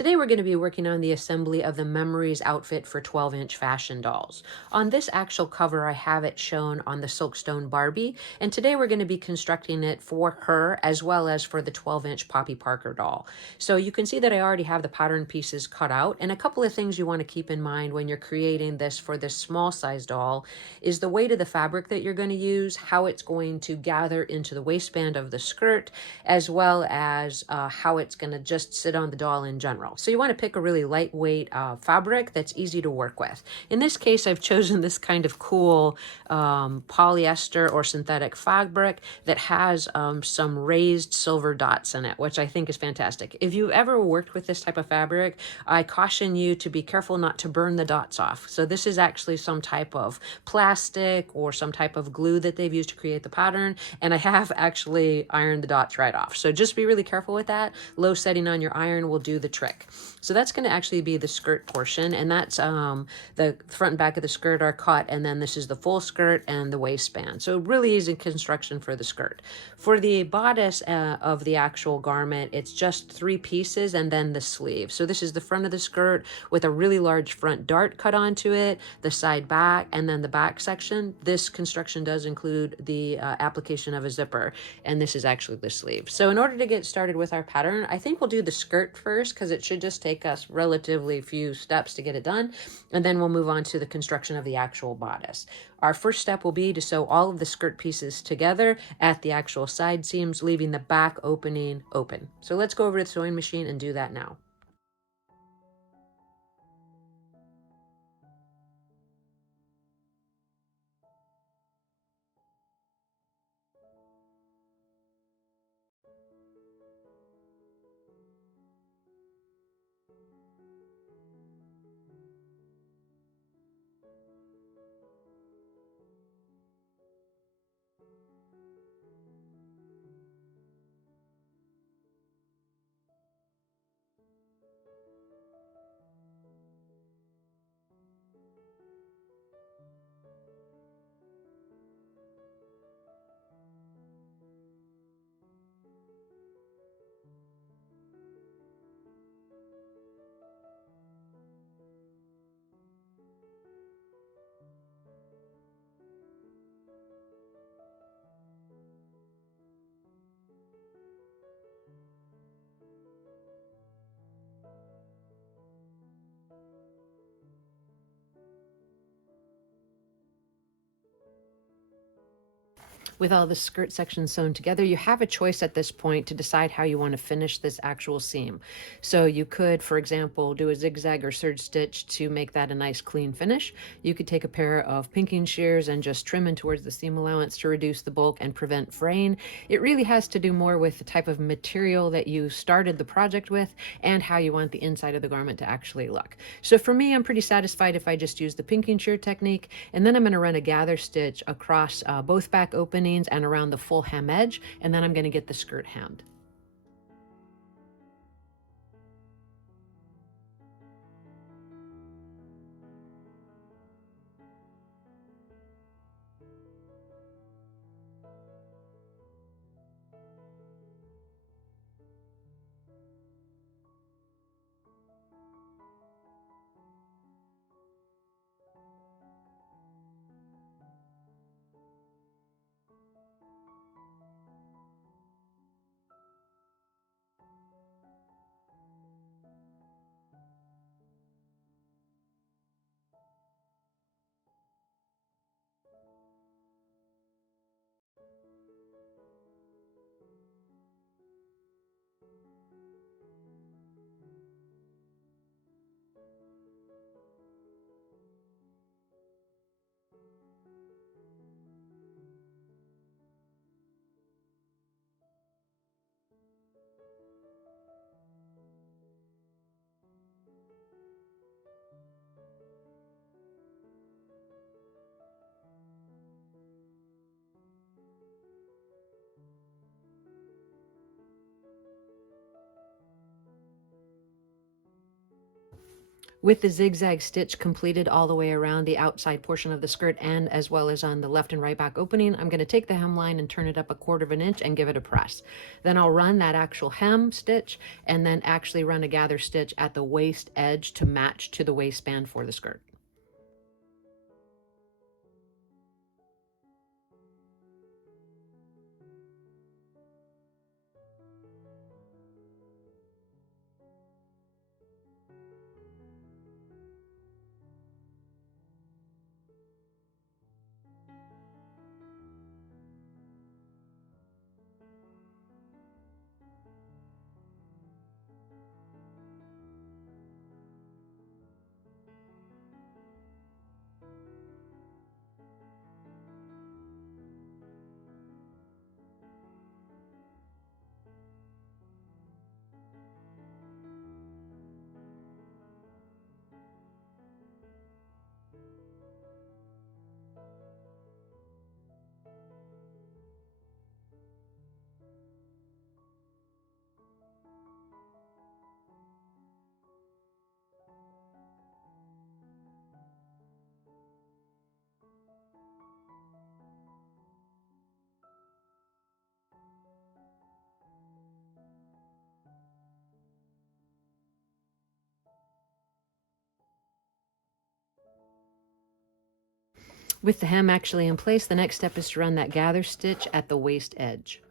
Today we're going to be working on the assembly of the Memories outfit for 12-inch fashion dolls. On this actual cover I have it shown on the Silkstone Barbie, and today we're going to be constructing it for her as well as for the 12-inch Poppy Parker doll. So you can see that I already have the pattern pieces cut out, and a couple of things you want to keep in mind when you're creating this for this small size doll is the weight of the fabric that you're going to use, how it's going to gather into the waistband of the skirt, as well as how it's going to just sit on the doll in general. So you want to pick a really lightweight fabric that's easy to work with. In this case, I've chosen this kind of cool polyester or synthetic fabric that has some raised silver dots in it, which I think is fantastic. If you've ever worked with this type of fabric, I caution you to be careful not to burn the dots off. So this is actually some type of plastic or some type of glue that they've used to create the pattern, and I have actually ironed the dots right off. So just be really careful with that. Low setting on your iron will do the trick. So that's going to actually be the skirt portion, and that's the front and back of the skirt are cut, and then this is the full skirt and the waistband. So really easy construction for the skirt. For the bodice of the actual garment, it's just 3 pieces and then the sleeve. So this is the front of the skirt with a really large front dart cut onto it, the side back, and then the back section. This construction does include the application of a zipper, and this is actually the sleeve. So in order to get started with our pattern, I think we'll do the skirt first because it should just take us relatively few steps to get it done, and then we'll move on to the construction of the actual bodice. Our first step will be to sew all of the skirt pieces together at the actual side seams, leaving the back opening open. So let's go over to the sewing machine and do that now. With all the skirt sections sewn together, you have a choice at this point to decide how you want to finish this actual seam. So you could, for example, do a zigzag or serge stitch to make that a nice clean finish. You could take a pair of pinking shears and just trim in towards the seam allowance to reduce the bulk and prevent fraying. It really has to do more with the type of material that you started the project with and how you want the inside of the garment to actually look. So for me, I'm pretty satisfied if I just use the pinking shear technique, and then I'm going to run a gather stitch across both back openings and around the full hem edge, and then I'm going to get the skirt hemmed. With the zigzag stitch completed all the way around the outside portion of the skirt and as well as on the left and right back opening, I'm going to take the hemline and turn it up 1/4 inch and give it a press. Then I'll run that actual hem stitch and then actually run a gather stitch at the waist edge to match to the waistband for the skirt. With the hem actually in place, the next step is to run that gather stitch at the waist edge.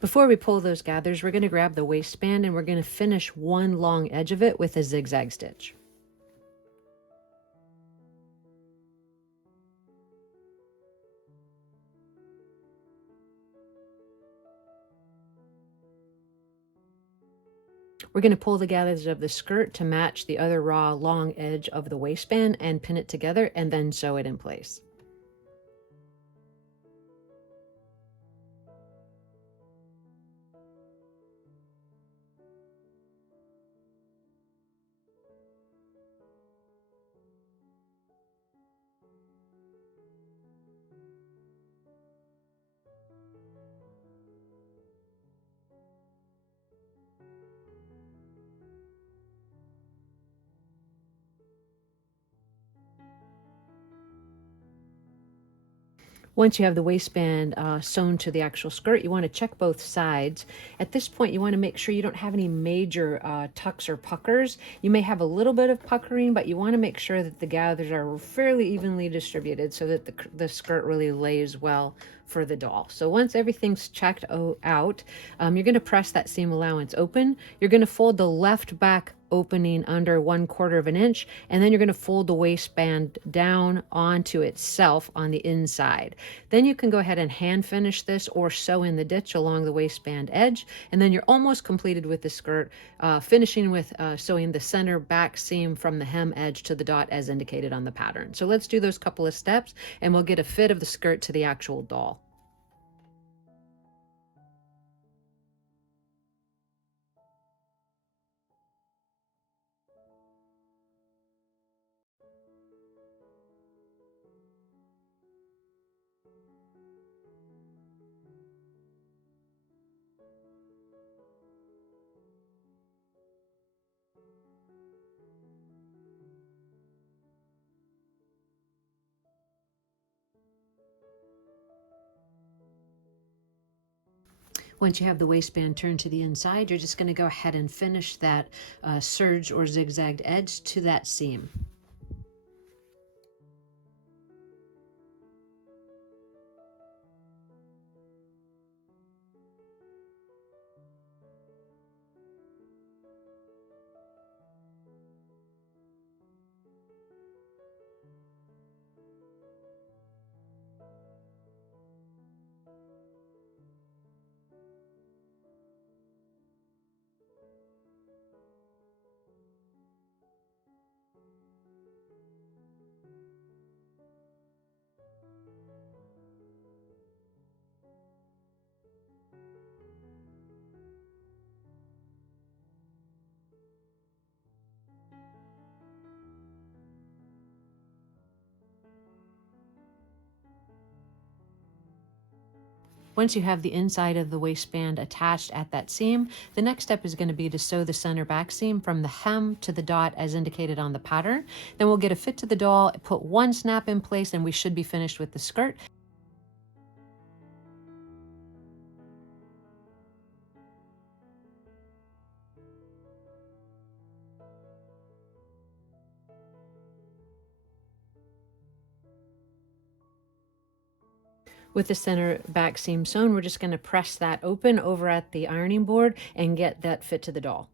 Before we pull those gathers, we're going to grab the waistband and we're going to finish one long edge of it with a zigzag stitch. We're going to pull the gathers of the skirt to match the other raw long edge of the waistband and pin it together and then sew it in place. Once you have the waistband sewn to the actual skirt, you want to check both sides. At this point, you want to make sure you don't have any major tucks or puckers. You may have a little bit of puckering, but you want to make sure that the gathers are fairly evenly distributed so that the skirt really lays well for the doll. So once everything's checked out, you're going to press that seam allowance open. You're going to fold the left back opening under 1/4 inch, and then you're going to fold the waistband down onto itself on the inside. Then you can go ahead and hand finish this or sew in the ditch along the waistband edge, and then you're almost completed with the skirt, finishing with sewing the center back seam from the hem edge to the dot as indicated on the pattern. So let's do those couple of steps and we'll get a fit of the skirt to the actual doll. Once you have the waistband turned to the inside, you're just going to go ahead and finish that serge or zigzagged edge to that seam. Once you have the inside of the waistband attached at that seam, the next step is going to be to sew the center back seam from the hem to the dot as indicated on the pattern. Then we'll get a fit to the doll, put one snap in place, and we should be finished with the skirt. With the center back seam sewn, we're just going to press that open over at the ironing board and get that fit to the doll.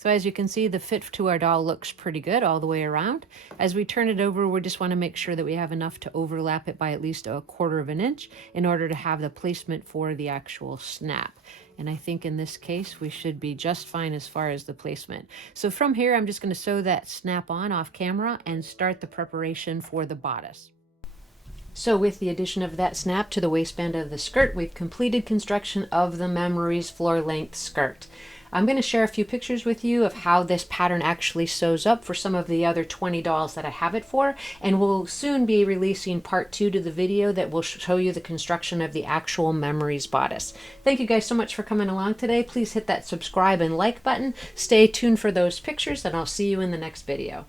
So as you can see, the fit to our doll looks pretty good all the way around. As we turn it over, we just want to make sure that we have enough to overlap it by at least 1/4 inch in order to have the placement for the actual snap. And I think in this case, we should be just fine as far as the placement. So from here, I'm just going to sew that snap on off camera and start the preparation for the bodice. So with the addition of that snap to the waistband of the skirt, we've completed construction of the Memories floor length skirt. I'm going to share a few pictures with you of how this pattern actually sews up for some of the other 20 dolls that I have it for, and we'll soon be releasing part 2 to the video that will show you the construction of the actual Memories bodice. Thank you guys so much for coming along today. Please hit that subscribe and like button. Stay tuned for those pictures, and I'll see you in the next video.